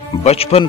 55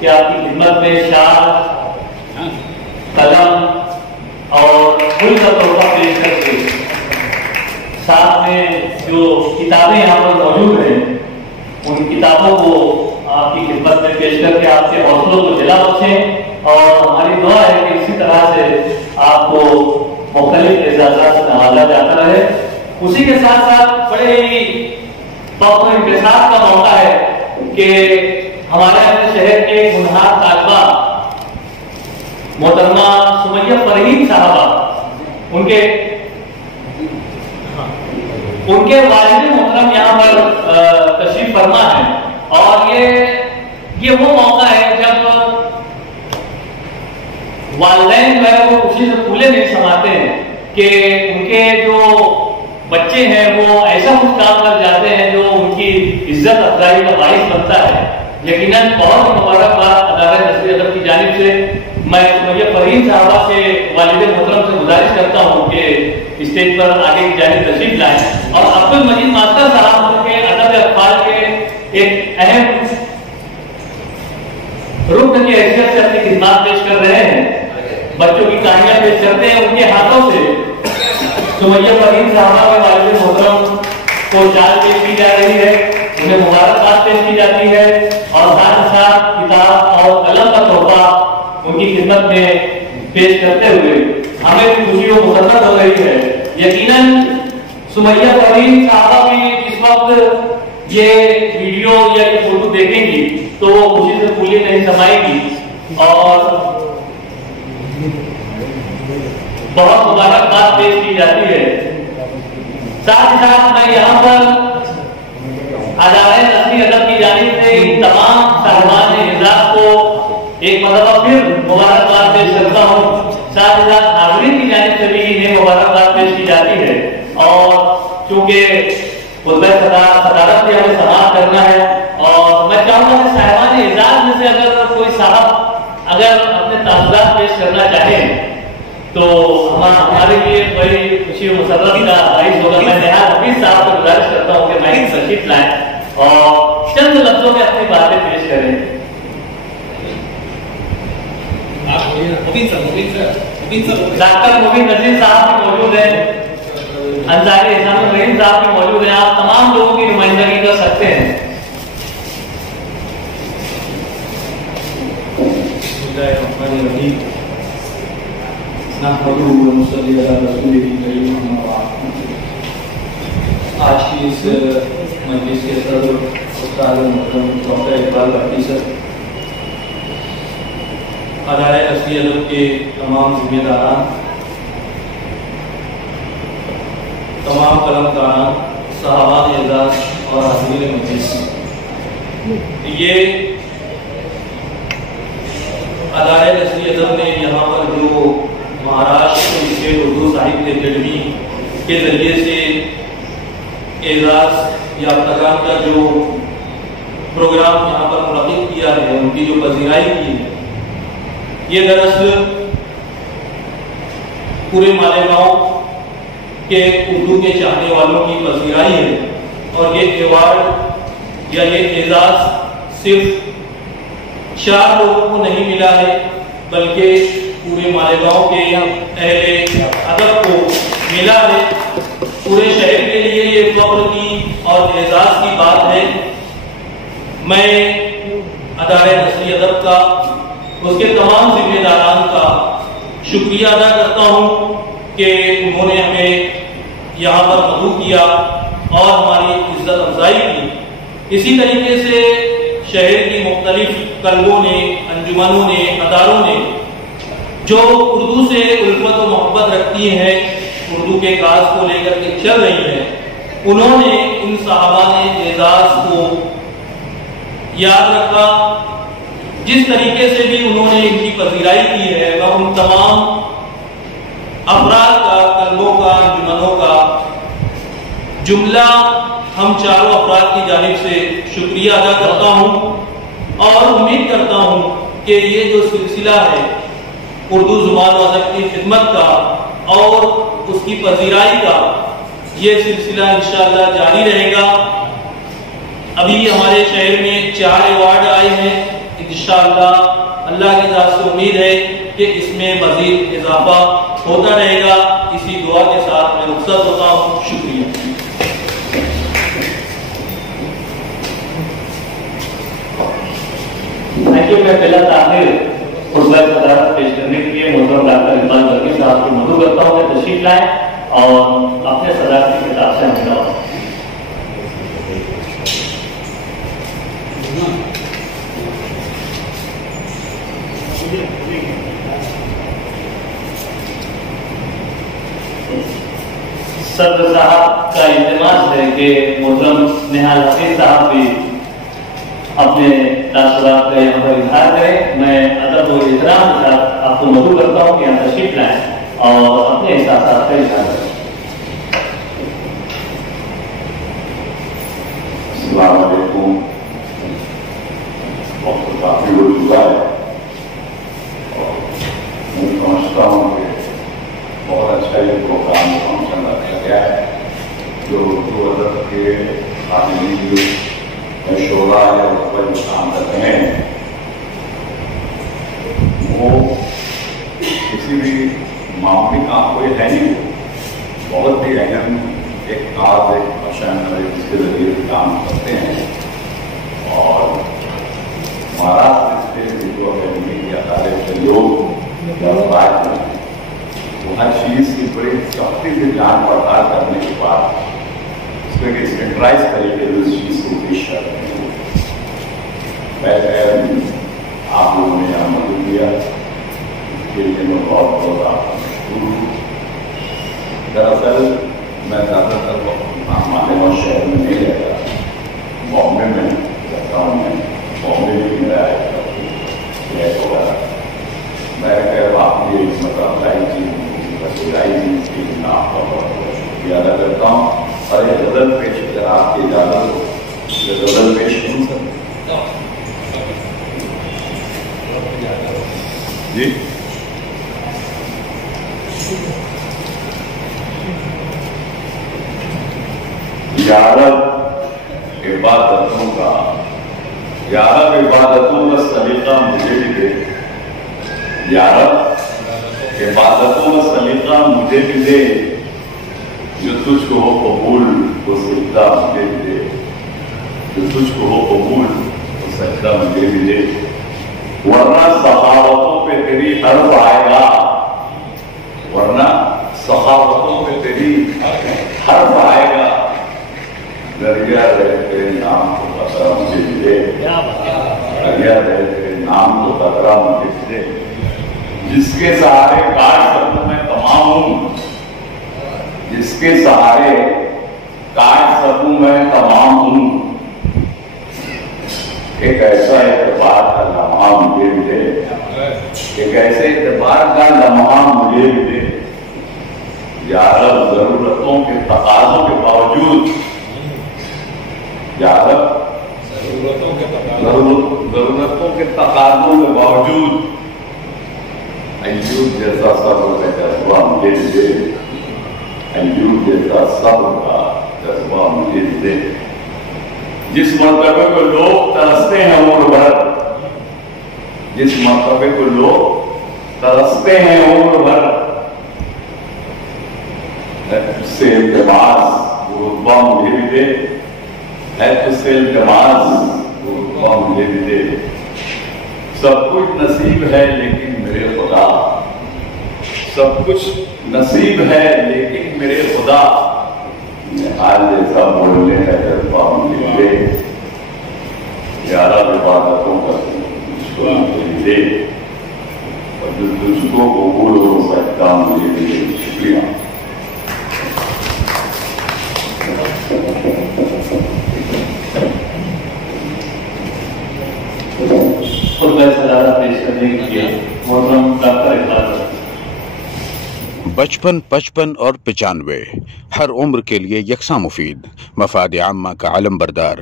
کہ آپ کی خدمت میں شال، قلم اور پھول کا تحفہ پیش کر کے ساتھ میں جو کتابیں یہاں پر موجود ہیں ان کتابوں کو آپ کی خدمت میں پیش کر کے آپ کے حوصلوں کو جلا بخشیں، اور ہماری دعا ہے کہ اسی طرح سے آپ کو مختلف اعزازات سے نوازا جاتا رہے۔ اسی کے ساتھ ساتھ بڑے ہی فخر و انبساط کا موقع ہے کہ ہمارے اپنے شہر کے ہونہار طالبہ محترمہ سمیہ فرحین صاحبہ، ان کے والد محترم یہاں پر تشریف فرما ہے، اور یہ وہ موقع ہے جب والدین جو ہے وہ خوشی سے پھولے نہیں سماتے ہیں کہ ان کے جو بچے ہیں وہ ایسا کچھ کام کر جاتے ہیں جو ان کی عزت افزائی کا باعث بنتا ہے۔ یقیناً بہت مبارکباد ادارہ نثری ادب کی جانب سے۔ میں سمیہ فرحین صاحبہ سے والد محترم سے گزارش کرتا ہوں کہ اسٹیج پر آگے کی جانب تشریف لائیں، اور عبد المجید ماسٹر صاحب کے ادب اقبال کے ایک اہم رکن کی حیثیت سے اپنی خدمات پیش کر رہے ہیں، بچوں کی کہانیاں پیش کرتے ہیں۔ ان کے ہاتھوں سے سمیہ فرحین صاحبہ کے والد محترم کو شال پیش کی جا رہی ہے، انہیں مبارکباد پیش کی جاتی ہے، اور ساتھ ساتھ کتاب اور قلم کا تحفہ ان کی خدمت میں پیش کرتے ہوئے ہمیں بھی خوشی و مسرت ہو رہی ہے۔ یقیناً سمیہ فرحین صاحبہ بھی اس وقت یہ ویڈیو یا یہ فوٹو دیکھیں گی تو وہ خوشی سے پھولے نہیں سمائے گی، اور بہت مبارکباد پیش کی جاتی ہے۔ ساتھ ہی ساتھ میں یہاں پر ادارہ نثری ادب کی جانب سے ان تمام صاحبان اعزاز کو ایک مرتبہ پھر مبارکباد پیش کرتا ہوں۔ ساتھ ہی ساتھ حاضرین کی جانب سے بھی انہیں مبارکباد پیش کی جاتی ہے، اور چونکہ خطبہ صدارت سے ہمیں سماعت کرنا ہے، اور میں چاہوں گا کہ صاحبان اعزاز میں سے اگر کوئی صاحب اگر اپنے تاثرات پیش کرنا چاہیں تو ہمارے لیے بڑی خوشی و مسرت کا باعث ہوگا۔ میں نہاد حفیظ صاحب کو گزارش کرتا ہوں کہ مائک تشریف لائیں اور چند لفظوں میں اپنی باتیں پیش کریں۔ ڈاکٹر مبین نذیر صاحب بھی موجود ہیں، انصاری احسان الرحیم صاحب بھی موجود ہیں، آپ تمام لوگوں کی نمائندگی کر سکتے ہیں۔ آج کی اس مجلس کے صدر استاد محترم ڈاکٹر اقبال بھٹی سر، ادارہ نثری ادب کے تمام ذمہ داران، تمام قلم کاران، صحابان اعزاز اور حاضرین مجلس، یہ ادارہ نثری ادب نے یہاں پر جو مہاراشٹر اسٹیٹ اردو ساہتیہ اکیڈمی کے ذریعے سے اعزاز یافتگان کا جو پروگرام یہاں پر منعقد کیا ہے، ان کی جو پذیرائی کی ہے، یہ دراصل پورے مالیگاؤں کے اردو کے چاہنے والوں کی پذیرائی ہے، اور یہ ایوارڈ یا یہ اعزاز صرف 4 لوگوں کو نہیں ملا ہے بلکہ پورے مالیگاؤں کے اہل ادب کو ملا ہے۔ پورے شہر کے لیے یہ فخر کی اور اعزاز کی بات ہے۔ میں ادارہ نثری ادب کا، اس کے تمام ذمہ داران کا شکریہ ادا کرتا ہوں کہ انہوں نے ہمیں یہاں پر مدعو کیا اور ہماری عزت افزائی کی۔ اسی طریقے سے شہر کی مختلف کلبوں نے، انجمنوں نے، اداروں نے جو اردو سے الفت و محبت رکھتی ہیں، اردو کے کاج کو لے کر کے چل رہی ہیں، انہوں نے ان صاحبان اعزاز کو یاد رکھا۔ جس طریقے سے بھی انہوں نے ان کی پذیرائی کی ہے، میں ان تمام افراد کا، کلبوں کا، انجمنوں کا جملہ ہم چاروں افراد کی جانب سے شکریہ ادا کرتا ہوں، اور امید کرتا ہوں کہ یہ جو سلسلہ ہے اردو زبان و ادب کی خدمت کا اور اس کی پذیرائی کا، یہ سلسلہ انشاءاللہ جاری رہے گا۔ ابھی ہمارے شہر میں 4 ایوارڈ آئے ہیں. انشاءاللہ اللہ کی ذات سے امید ہے کہ اس میں مزید اضافہ ہوتا رہے گا. اسی دعا کے ساتھ میں رخصت ہوتا ہوں. شکریہ. Thank you. میں پہلا تاخیر خطبہ صدارت پیش کرنے کے لیے محترم ڈاکٹر اقبال برقی صاحب کو مدعو کرتا ہوں کہ تشریف لائیں اور اپنے صدارتی خطاب سے ہمیں صدر صاحب کا التماس ہے کہ محترم نہال حفیظ صاحب بھی اپنے تاثرات کا یہاں پر اظہار کریں. میں ادب و احترام کے ساتھ آپ کو مدعو کرتا ہوں کہ یہاں تشریف لائیں اور اپنے احساسات کا اظہار کریں. السلام علیکم. وقت کافی ہو چکا ہے اور میں سمجھتا ہوں کہ بہت اچھا یہ پروگرام فنکشن رکھا گیا ہے جو اردو ادب کے عالمی شعبہ یا اس پر جو کام کر رہے ہیں وہ کسی بھی معمولی کام کوئی ہے نہیں. بہت ہی اہم ایک کار ایک مشن ہے جس کے ذریعے کام کرتے ہیں اور مہاراشٹر سے جو اکیڈمی یا سارے سہیوگ یا بات کرتے ہیں وہ ہر چیز کی بڑی سختی سے جان پڑتال کرنے کے بعد اس میں سینٹرائز طریقے سے اس چیز کو پیش کر رہے ہیں. آپ لوگوں نے یہاں مدد کیا اس کے لیے میں بہت بہت آپ کا مشکور ہوں. دراصل میں زیادہ تر مالیگاؤں شہر میں نہیں رہتا, بامبے میں رہتا ہوں. میں بامبے میں میرا فلیٹ وغیرہ میں آپ کی مطلب چیز کے لیے آپ کا بہت بہت شکریہ ادا کرتا ہوں. اور یہ غزل پیش اگر آپ کی اجازت ہو یہ غزل پیش کروں سر. جی یارب عبادتوں کا سلیقہ مجھے بھی دے. یارب عبادتوں کا سلیقہ مجھے بھی دے. جو تجھ کو ہو قبول وہ سجدہ مجھے بھی دے. جو تجھ کو ہو قبول وہ سجدہ مجھے بھی دے. ورنہ سخاوتوں پہ تیری حرف آئے گا. ورنہ سخاوتوں پہ تیری حرف آئے گا. دریا رہے تیرے نام کو قطرہ مجھے بھی دے. دریا رہے تیرے نام کو قطرہ مجھے بھی دے. جس کے سہارے کاٹ سکوں میں تمام ہوں. جس کے سہارے کاٹ سکوں میں تمام ہوں. ایک ایسا اعتبار کا لمحہ مجھے بھی دے. ایک ایسے اعتبار کا لمحہ مجھے بھی دے. یا رب ضرورتوں کے تقاضوں کے باوجود یا رب ضرورتوں کے تقاضوں کے باوجود ایوب جیسا صبر کا جذبہ مجھے بھی دے. ایوب جیسا صبر کا جذبہ مجھے بھی دے. جس مرتبے کو لوگ ترستے ہیں عمر بھر, جس مرتبے کو لوگ ترستے ہیں عمر بھر, اس سے التماس وہ رتبہ مجھے بھی دے. ہے اس سے التماس وہ رتبہ مجھے بھی دے. سب کچھ نصیب ہے لیکن میرے خدا, سب کچھ نصیب ہے لیکن میرے خدا حال جیسا بولنے کا جذبہ مجھے دے. گیارہ عبادتوں کا مجھ کو مجھے دے اور جو تجھ کو قبول ہو سکتا مجھے دے. شکریہ. خطبہ صدارت پیش کرنے کے لیے محترم ڈاکٹر اقبال. 55, 55 اور 95 ہر عمر کے لیے یکساں مفید. مفاد عامہ کا علم بردار.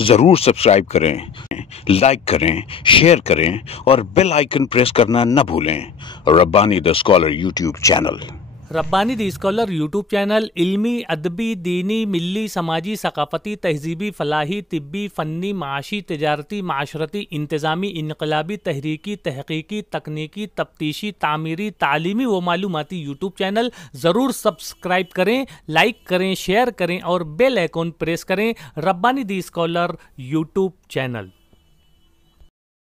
ضرور سبسکرائب کریں, لائک کریں, شیئر کریں اور بیل آئیکن پریس کرنا نہ بھولیں. Rabbani the scholar YouTube channel. Rabbani the scholar YouTube channel علمی، ادبی، دینی، ملی، سماجی، ثقافتی، تہذیبی، فلاحی، طبی، فنی، معاشی، تجارتی، معاشرتی، انتظامی، انقلابی، تحریکی، تحقیقی، تکنیکی، تفتیشی، تعمیری، تعلیمی و معلوماتی یوٹیوب چینل ضرور سبسکرائب کریں، لائک کریں، شیئر کریں اور بیل آئیکن پریس کریں۔ ربانی دی اسکالر یوٹیوب چینل۔